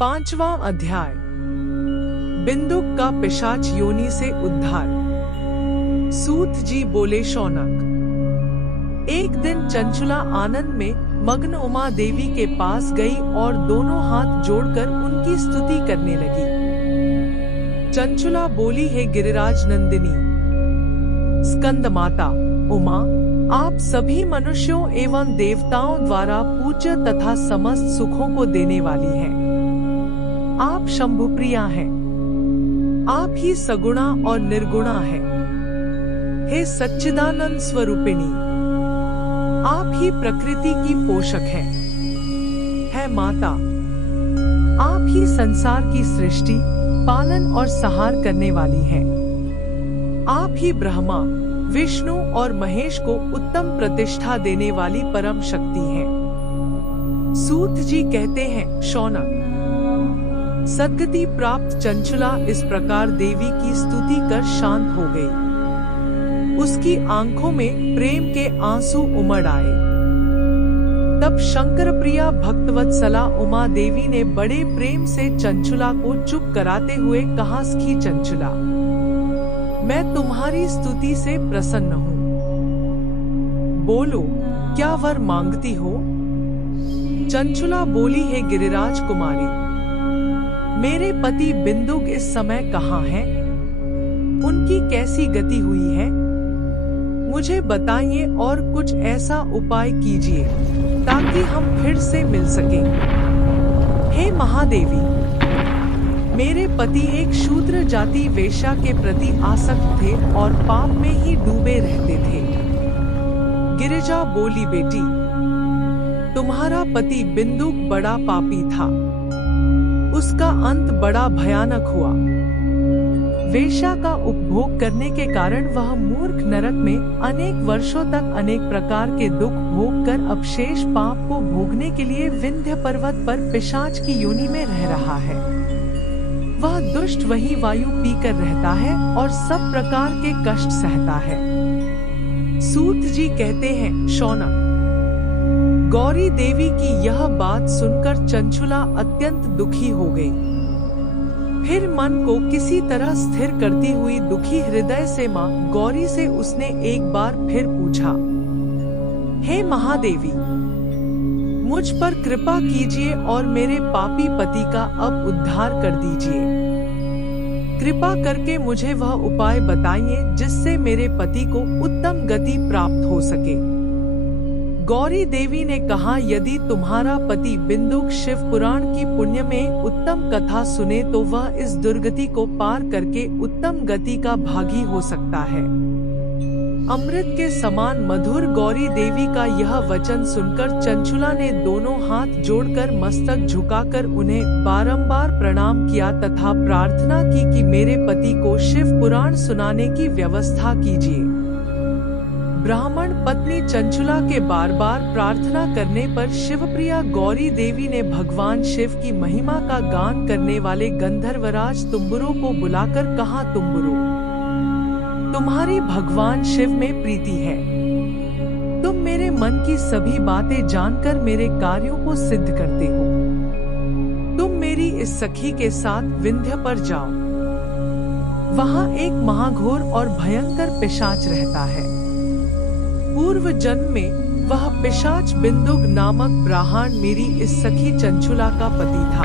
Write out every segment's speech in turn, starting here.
5वां अध्याय। बिंदुक का पिशाच योनि से उद्धार। सूत जी बोले, शौनक। एक दिन चंचुला आनंद में मग्न उमा देवी के पास गई और दोनों हाथ जोड़कर उनकी स्तुति करने लगी। चंचुला बोली, हे गिरिराज नंदिनी, स्कंद माता उमा, आप सभी मनुष्यों एवं देवताओं द्वारा पूज्य तथा समस्त सुखों को देने वाली हैं। आप शंभुप्रिया हैं। आप ही सगुणा और निर्गुणा हैं। हे सच्चिदानंद स्वरूपिणी, आप ही प्रकृति की पोषक हैं। है माता, आप ही संसार की सृष्टि, पालन और संहार करने वाली हैं। आप ही ब्रह्मा, विष्णु और महेश को उत्तम प्रतिष्ठा देने वाली परम शक्ति हैं। सूत जी कहते हैं, शौनक, सद्गति प्राप्त चंचुला इस प्रकार देवी की स्तुति कर शांत हो गई। उसकी आंखों में प्रेम के आंसू उमड़ आए। तब शंकर प्रिया भक्तवत्सला उमा देवी ने बड़े प्रेम से चंचुला को चुप कराते हुए कहा, कि चंचुला, मैं तुम्हारी स्तुति से प्रसन्न हूँ। बोलो, क्या वर मांगती हो? चंचुला बोली, हे गिरिराज कुमारी, मेरे पति बिंदुक इस समय कहाँ हैं? उनकी कैसी गति हुई है? मुझे बताइए और कुछ ऐसा उपाय कीजिए ताकि हम फिर से मिल सकें। हे महादेवी, मेरे पति एक शूद्र जाति वेश्या के प्रति आसक्त थे और पाप में ही डूबे रहते थे। गिरिजा बोली, बेटी, तुम्हारा पति बिंदुक बड़ा पापी था। उसका अंत बड़ा भयानक हुआ। वेश्या का उपभोग करने के कारण वह मूर्ख नरक में अनेक वर्षों तक अनेक प्रकार के दुख भोग कर अपशेष पाप को भोगने के लिए विंध्य पर्वत पर पिशाच की योनि में रह रहा है। वह दुष्ट वही वायु पीकर रहता है और सब प्रकार के कष्ट सहता है। सूत जी कहते हैं, शौनक, गौरी देवी की यह बात सुनकर चंचुला अत्यंत दुखी हो गई। फिर मन को किसी तरह स्थिर करती हुई दुखी हृदय से मां गौरी से उसने एक बार फिर पूछा, हे महादेवी, मुझ पर कृपा कीजिए और मेरे पापी पति का अब उद्धार कर दीजिए। कृपा करके मुझे वह उपाय बताइए जिससे मेरे पति को उत्तम गति प्राप्त हो सके। गौरी देवी ने कहा, यदि तुम्हारा पति बिंदुक शिव पुराण की पुण्य में उत्तम कथा सुने तो वह इस दुर्गति को पार करके उत्तम गति का भागी हो सकता है। अमृत के समान मधुर गौरी देवी का यह वचन सुनकर चंचुला ने दोनों हाथ जोड़कर मस्तक झुकाकर उन्हें बारंबार प्रणाम किया तथा प्रार्थना की कि मेरे पति को शिव पुराण सुनाने की व्यवस्था कीजिए। ब्राह्मण पत्नी चंचुला के बार बार प्रार्थना करने पर शिवप्रिया गौरी देवी ने भगवान शिव की महिमा का गान करने वाले गंधर्वराज तुम्बुरों को बुलाकर कहा, तुम्बुरो, तुम्हारी भगवान शिव में प्रीति है। तुम मेरे मन की सभी बातें जानकर मेरे कार्यों को सिद्ध करते हो। तुम मेरी इस सखी के साथ विंध्य पर जाओ। वहाँ एक महाघोर और भयंकर पिशाच रहता है। पूर्व जन्म में वह पिशाच बिंदुक नामक ब्राह्मण मेरी इस सखी चंचुला का पति था।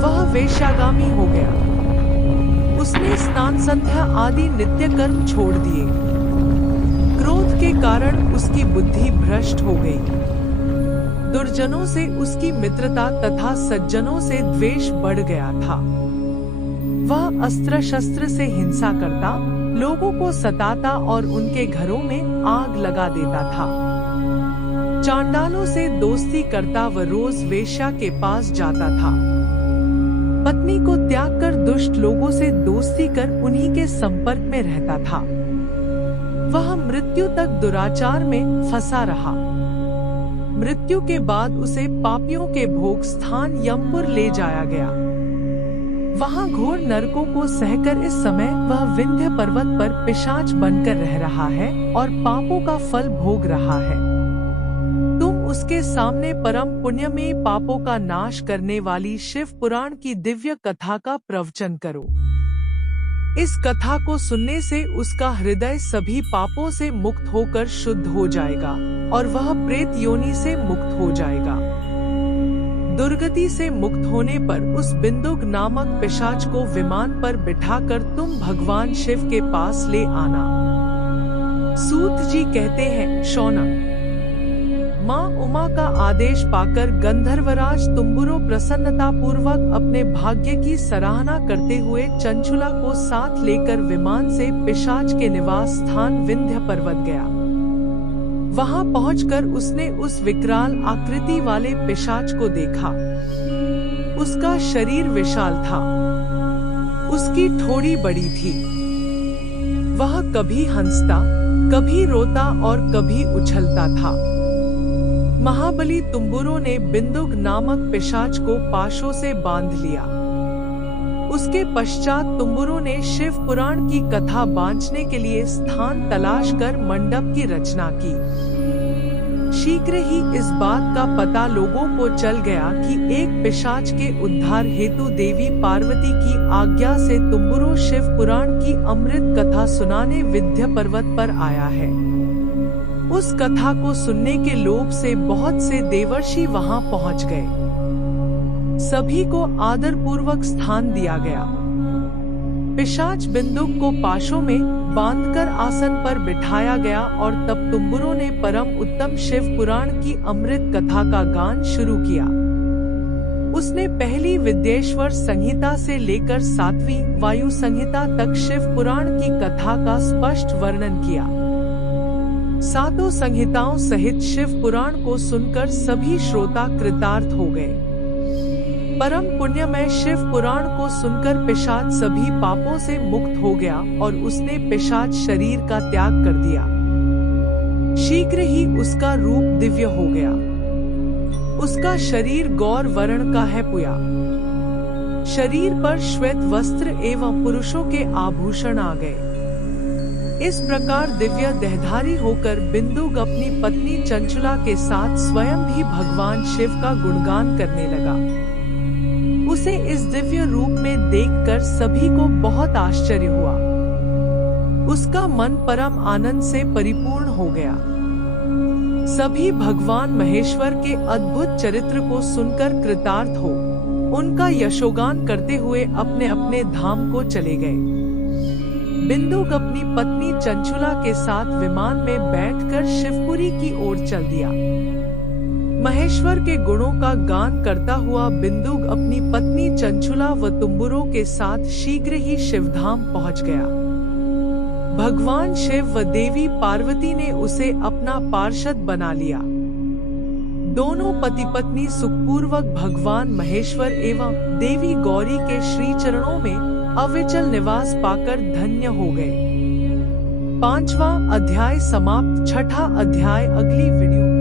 वह वेश्यागामी हो गया। उसने स्नान संध्या आदि नित्य कर्म छोड़ दिए। क्रोध के कारण उसकी बुद्धि भ्रष्ट हो गई। दुर्जनों से उसकी मित्रता तथा सज्जनों से द्वेष बढ़ गया था। वह अस्त्र शस्त्र से हिंसा करता, लोगों को सताता और उनके घरों में आग लगा देता था। चांडालों से दोस्ती करता व रोज वेश्या के पास जाता था। पत्नी को त्याग कर दुष्ट लोगों से दोस्ती कर उन्हीं के संपर्क में रहता था। वह मृत्यु तक दुराचार में फंसा रहा। मृत्यु के बाद उसे पापियों के भोग स्थान यमपुर ले जाया गया। वहाँ घोर नरकों को सहकर इस समय वह विंध्य पर्वत पर पिशाच बनकर रह रहा है और पापों का फल भोग रहा है। तुम उसके सामने परम पुण्यमयी पापों का नाश करने वाली शिव पुराण की दिव्य कथा का प्रवचन करो। इस कथा को सुनने से उसका हृदय सभी पापों से मुक्त होकर शुद्ध हो जाएगा और वह प्रेत योनि से मुक्त हो जाएगा। दुर्गति से मुक्त होने पर उस बिंदुक नामक पिशाच को विमान पर बिठाकर तुम भगवान शिव के पास ले आना। सूत जी कहते हैं, शौनक, माँ उमा का आदेश पाकर गंधर्वराज तुम्बुरो प्रसन्नता पूर्वक अपने भाग्य की सराहना करते हुए चंचुला को साथ लेकर विमान से पिशाच के निवास स्थान विंध्य पर्वत गया। वहां पहुंचकर उसने उस विकराल आकृति वाले पिशाच को देखा। उसका शरीर विशाल था, उसकी ठोड़ी बड़ी थी। वह कभी हंसता, कभी रोता और कभी उछलता था। महाबली तुम्बुरो ने बिंदुक नामक पिशाच को पाशों से बांध लिया। उसके पश्चात तुम्बुरो ने शिव पुराण की कथा बांचने के लिए स्थान तलाश कर मंडप की रचना की। शीघ्र ही इस बात का पता लोगों को चल गया कि एक पिशाच के उद्धार हेतु देवी पार्वती की आज्ञा से तुम्बुरो शिव पुराण की अमृत कथा सुनाने विंध्य पर्वत पर आया है। उस कथा को सुनने के लोभ से बहुत से देवर्षि वहां पहुंच गए। सभी को आदर पूर्वक स्थान दिया गया। पिशाच बिंदुक को पाशों में बांधकर आसन पर बिठाया गया और तब तुम्बुरो ने परम उत्तम शिव पुराण की अमृत कथा का गान शुरू किया। उसने पहली विद्येश्वर संहिता से लेकर 7वीं वायु संहिता तक शिव पुराण की कथा का स्पष्ट वर्णन किया। सातों संहिताओं सहित शिव पुराण को सुनकर सभी श्रोता कृतार्थ हो गए। परम पुण्यमय शिव पुराण को सुनकर पिशाच सभी पापों से मुक्त हो गया और उसने पिशाच शरीर का त्याग कर दिया। शीघ्र ही उसका रूप दिव्य हो गया। उसका शरीर गौर वर्ण का है पुया। शरीर पर श्वेत वस्त्र एवं पुरुषों के आभूषण आ गए। इस प्रकार दिव्य देहधारी होकर बिंदुक अपनी पत्नी चंचुला के साथ स्वयं भी भगवान शिव का गुणगान करने लगा। उसे इस दिव्य रूप में देखकर सभी को बहुत आश्चर्य हुआ। उसका मन परम आनंद से परिपूर्ण हो गया। सभी भगवान महेश्वर के अद्भुत चरित्र को सुनकर कृतार्थ हो उनका यशोगान करते हुए अपने अपने धाम को चले गए। बिंदुक अपनी पत्नी चंचुला के साथ विमान में बैठकर शिवपुरी की ओर चल दिया। महेश्वर के गुणों का गान करता हुआ बिंदुक अपनी पत्नी चंचुला व तुम्बुरो के साथ शीघ्र ही शिवधाम पहुंच गया। भगवान शिव व देवी पार्वती ने उसे अपना पार्षद बना लिया। दोनों पति पत्नी सुखपूर्वक भगवान महेश्वर एवं देवी गौरी के श्री चरणों में अविचल निवास पाकर धन्य हो गए। 5वां अध्याय समाप्त। 6ठा अध्याय अगली वीडियो